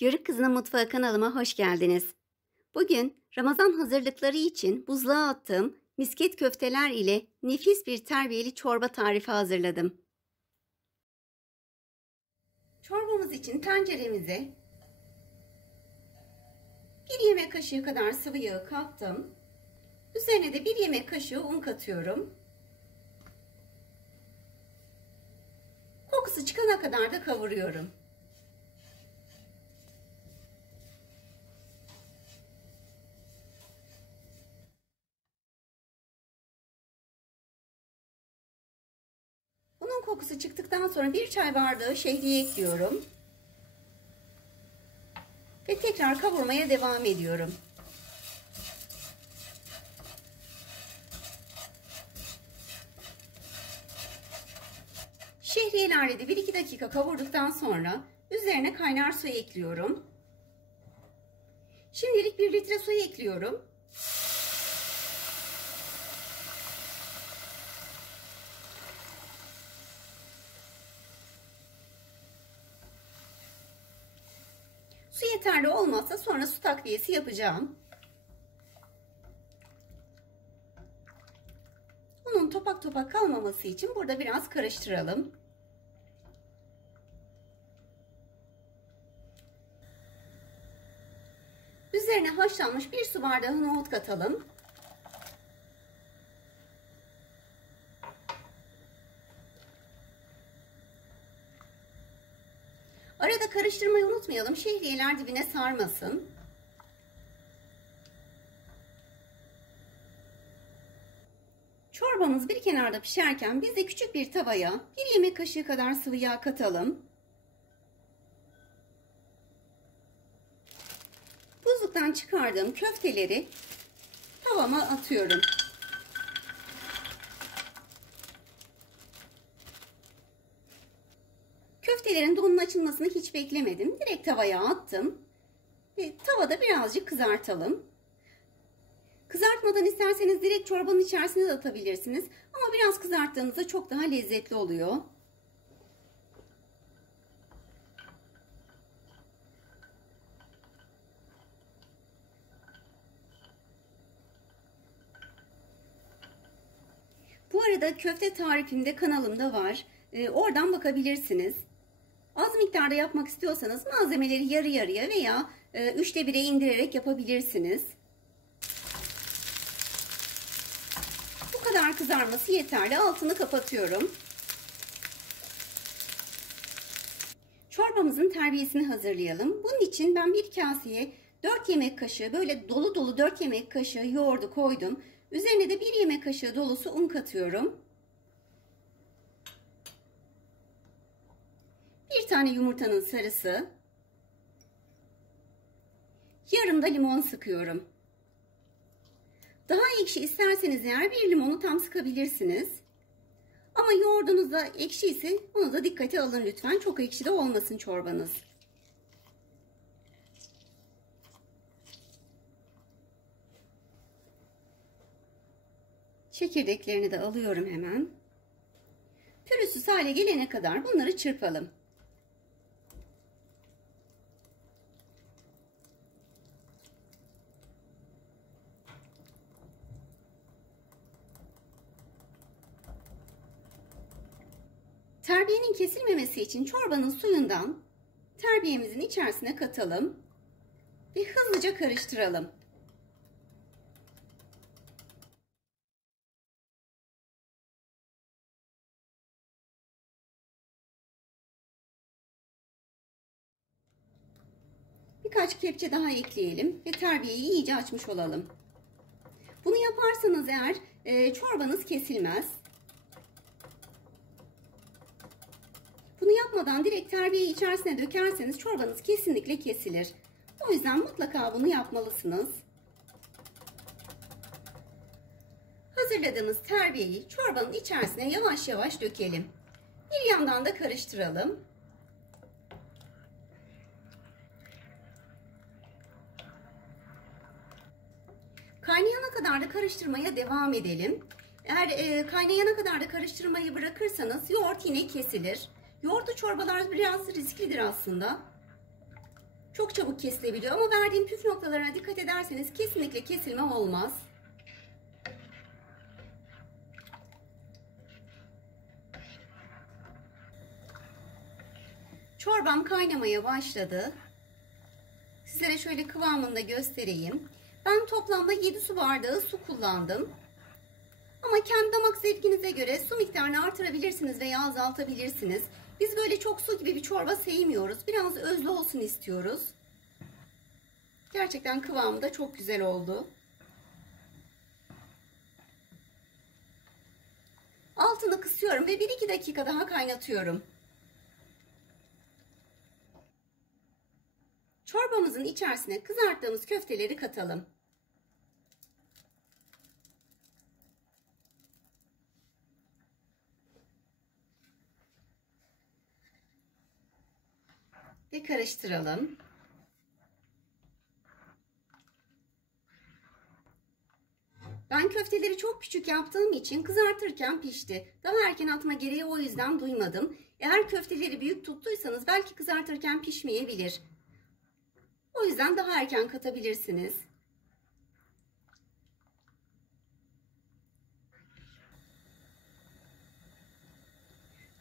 Yörük Kızının Mutfağı kanalıma hoş geldiniz. Bugün Ramazan hazırlıkları için buzluğa attığım misket köfteler ile nefis bir terbiyeli çorba tarifi hazırladım. Çorbamız için tenceremize 1 yemek kaşığı kadar sıvı yağ kattım. Üzerine de 1 yemek kaşığı un katıyorum. Kokusu çıkana kadar da kavuruyorum. Unun kokusu çıktıktan sonra 1 çay bardağı şehriye ekliyorum. Ve tekrar kavurmaya devam ediyorum. Şehriyelerle de 1-2 dakika kavurduktan sonra üzerine kaynar su ekliyorum. Şimdilik 1 litre su ekliyorum. Su yeterli olmazsa sonra su takviyesi yapacağım. Unun topak topak kalmaması için burada biraz karıştıralım. Üzerine haşlanmış 1 su bardağı nohut katalım. Arada karıştırmayı unutmayalım. Şehriyeler dibine sarmasın. Çorbamız bir kenarda pişerken biz de küçük bir tavaya 1 yemek kaşığı kadar sıvı yağ katalım. Buzluktan çıkardığım köfteleri tavama atıyorum. Köftelerin donun açılmasını hiç beklemedim. Direkt tavaya attım. Ve tavada birazcık kızartalım. Kızartmadan isterseniz direkt çorbanın içerisine de atabilirsiniz. Ama biraz kızarttığınızda çok daha lezzetli oluyor. Bu arada köfte tarifim de kanalımda var. Oradan bakabilirsiniz. Az miktarda yapmak istiyorsanız malzemeleri yarı yarıya veya 3'te 1'e indirerek yapabilirsiniz. Bu kadar kızarması yeterli. Altını kapatıyorum. Çorbamızın terbiyesini hazırlayalım. Bunun için ben bir kaseye 4 yemek kaşığı böyle dolu dolu 4 yemek kaşığı yoğurdu koydum. Üzerine de 1 yemek kaşığı dolusu un katıyorum. 1 tane yumurtanın sarısı. Yarım da limon sıkıyorum. Daha ekşi isterseniz eğer 1 limonu tam sıkabilirsiniz. Ama yoğurdunuzda ekşi ise onu da dikkate alın lütfen. Çok ekşi de olmasın çorbanız. Çekirdeklerini de alıyorum hemen. Pürüzsüz hale gelene kadar bunları çırpalım. Terbiyenin kesilmemesi için çorbanın suyundan terbiyemizin içerisine katalım ve hızlıca karıştıralım. Birkaç kepçe daha ekleyelim ve terbiyeyi iyice açmış olalım. Bunu yaparsanız eğer çorbanız kesilmez. Bunu yapmadan direkt terbiyeyi içerisine dökerseniz çorbanız kesinlikle kesilir. O yüzden mutlaka bunu yapmalısınız. Hazırladığımız terbiyeyi çorbanın içerisine yavaş yavaş dökelim. Bir yandan da karıştıralım. Kaynayana kadar da karıştırmaya devam edelim. Eğer kaynayana kadar da karıştırmayı bırakırsanız yoğurt yine kesilir. Yoğurtlu çorbalar biraz risklidir aslında. çok çabuk kesilebiliyor ama verdiğim püf noktalarına dikkat ederseniz kesinlikle kesilme olmaz. Çorbam kaynamaya başladı. Sizlere şöyle kıvamını da göstereyim. Ben toplamda 7 su bardağı su kullandım. Ama kendi damak zevkinize göre su miktarını artırabilirsiniz veya azaltabilirsiniz. Biz böyle çok su gibi bir çorba sevmiyoruz. Biraz özlü olsun istiyoruz. Gerçekten kıvamı da çok güzel oldu. Altını kısıyorum ve 1-2 dakika daha kaynatıyorum. Çorbamızın içerisine kızarttığımız köfteleri katalım. Ve karıştıralım. Ben köfteleri çok küçük yaptığım için kızartırken pişti. Daha erken atma gereği o yüzden duymadım. Eğer köfteleri büyük tuttuysanız belki kızartırken pişmeyebilir. O yüzden daha erken katabilirsiniz.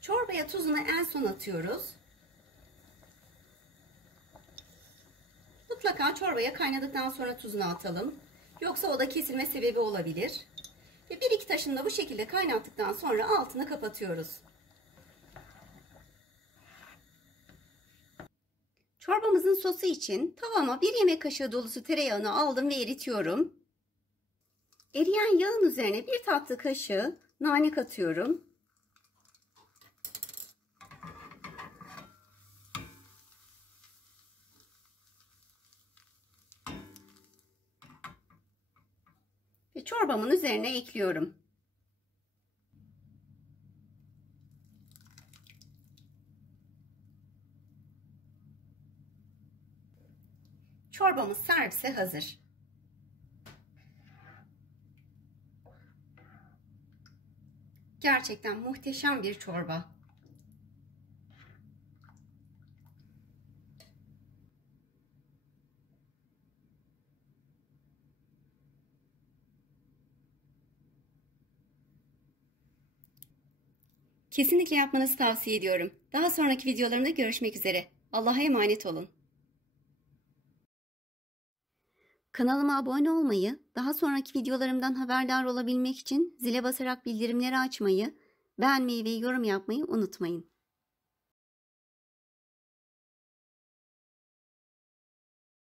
Çorbaya tuzunu en son atıyoruz. Mutlaka çorbaya kaynadıktan sonra tuzunu atalım. Yoksa o da kesilme sebebi olabilir. Ve 1-2 taşını da bu şekilde kaynattıktan sonra altını kapatıyoruz. Çorbamızın sosu için tavama 1 yemek kaşığı dolusu tereyağını aldım ve eritiyorum. Eriyen yağın üzerine 1 tatlı kaşığı nane katıyorum. Ve çorbamın üzerine ekliyorum. Çorbamız servise hazır. Gerçekten muhteşem bir çorba. Kesinlikle yapmanızı tavsiye ediyorum. Daha sonraki videolarımda görüşmek üzere. Allah'a emanet olun. Kanalıma abone olmayı, daha sonraki videolarımdan haberdar olabilmek için zile basarak bildirimleri açmayı, beğenmeyi ve yorum yapmayı unutmayın.